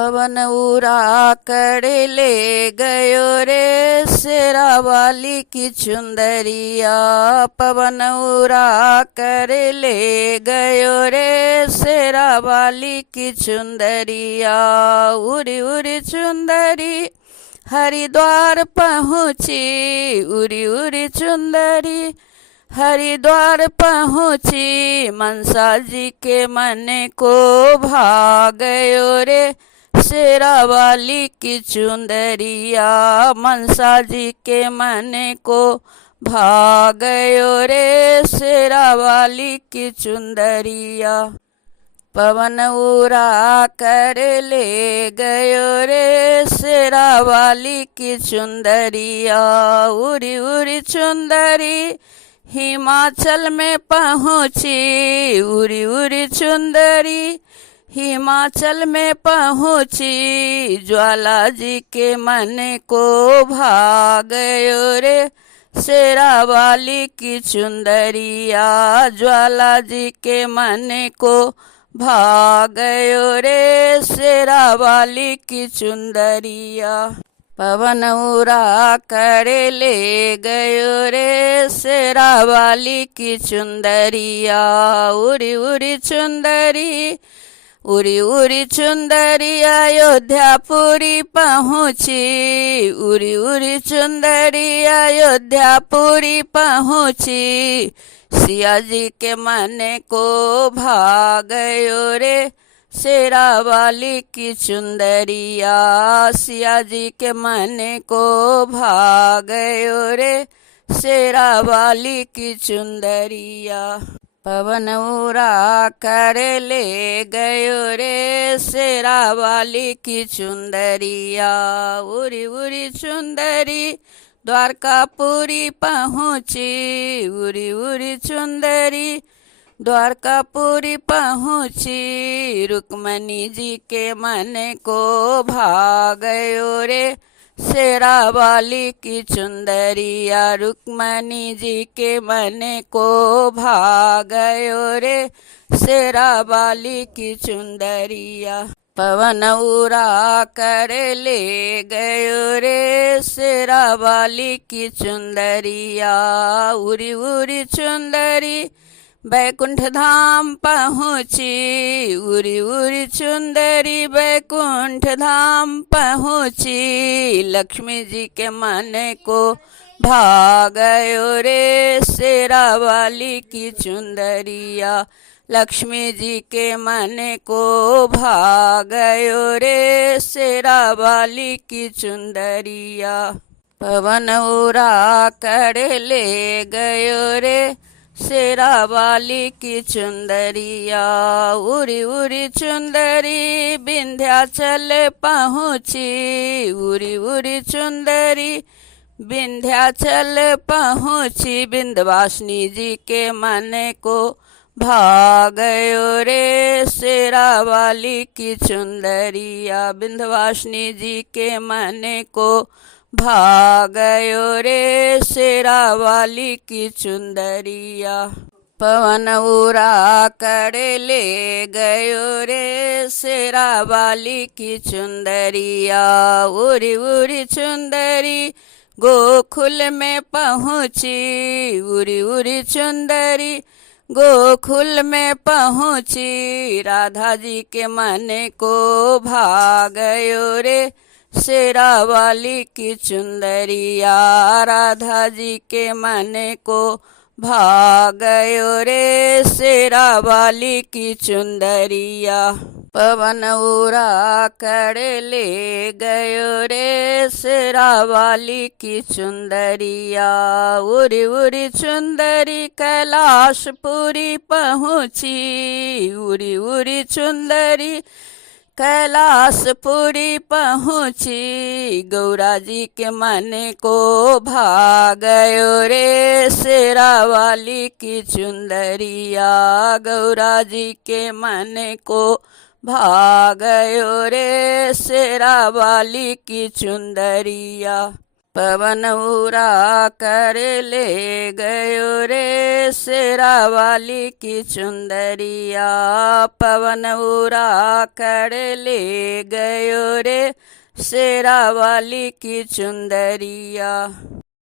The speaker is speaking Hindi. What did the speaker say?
पवन उड़ा कर ले गयो रे शेरा वाली की चुंदरिया। पवन उड़ा कर ले गयो रे शेरा वाली की चुंदरिया। उड़ी उड़ी चुंदरी हरिद्वार पहुँची, उड़ी उड़ी चुंदरी हरिद्वार पहुँची। मनसा जी के मन को भा गयो रे शेरा वाली की चुंदरिया। मनसा जी के मन को भा गयो रे शेरा वाली की चुंदरिया। पवन उड़ा कर ले गयो रे शेरा वाली की चुंदरिया। उड़ी उड़ी चुंदरी हिमाचल में पहुँची, उड़ी उड़ी चुंदरी हिमाचल में पहुँची। ज्वाला जी के मन को भा गयो रे शेरा वाली की चुंदरिया। ज्वाला जी के मन को भा गयो रे शेरा वाली की चुंदरिया। पवन उड़ा कर ले गयो रे शेरा वाली की चुंदरिया। उड़ी उड़ी चुंदरी उड़ी उड़ी चुंदरी अयोध्यापुरी पहुँची, उड़ी उड़ी चुंदरी अयोध्यापुरी पहुँची। सिया जी के मन को भा गयो रे शेरा वाली की चुंदरिया। सिया जी के मन को भा गयो रे शेरा वाली की चुंदरिया। पवन उड़ा कर ले गयो रे शेरा वाली की चुंदरिया। उड़ी उड़ी चुंदरी द्वारकापुरी पहुँची, उड़ी उड़ी चुंदरी द्वारकापुरी पहुँची। रुक्मणी जी के मन को भा गयो रे शेरा वाली की चुंदरिया। रुक्मणी जी के मन को भा गयो रे शेरा वाली की चुंदरिया। पवन उड़ा कर ले गयो रे शेरा वाली की चुंदरिया। उड़ी उड़ी चुंदरी बैकुंठ धाम पहुँची, उड़ी उड़ी चुंदरी बैकुंठ धाम पहुँची। लक्ष्मी जी के मन को भा गयो रे शेरा वाली की चुंदरिया। लक्ष्मी जी के मन को भा गयो रे शेरा वाली की चुंदरिया। पवन उड़ा कर ले गयो रे शेरा वाली की चुंदरिया। उड़ी उड़ी चुंदरी विंध्याचल पहुँची, उड़ी उड़ी चुंदरी विंध्याचल पहुँची। विंध्यवासिनी जी के मन को भा गयो रे शेरा वाली की चुंदरिया। विंध्यवासिनी जी के मन को भा गयो रे शेरा वाली की चुंदरिया। पवन उड़ा कर ले गयो रे शेरा वाली की चुंदरिया। उड़ी उड़ी चुंदरी गोकुल में पहुँची, उड़ी उड़ी चुंदरी गोकुल में पहुँची। राधा जी के मन को भा गयो रे शेरा वाली की चुंदरिया। राधा जी के मन को भा गयो रे शेरा वाली की चुंदरिया। पवन उड़ा कर ले गयो रे शेरा वाली की चुंदरिया। उड़ी उड़ी चुंदरी कैलाशपुरी पहुँची, उड़ी उड़ी चुंदरी कैलाशपुरी पहुँची। गौरा जी के मन को भा गयो रे शेरा वाली की चुंदरिया। गौरा जी के मन को भा गयो रे शेरा वाली की चुंदरिया। पवन उड़ा कर ले गयो रे शेरा वाली की चुंदरिया, पवन उड़ा कर ले गयो रे शेरा वाली की चुंदरिया।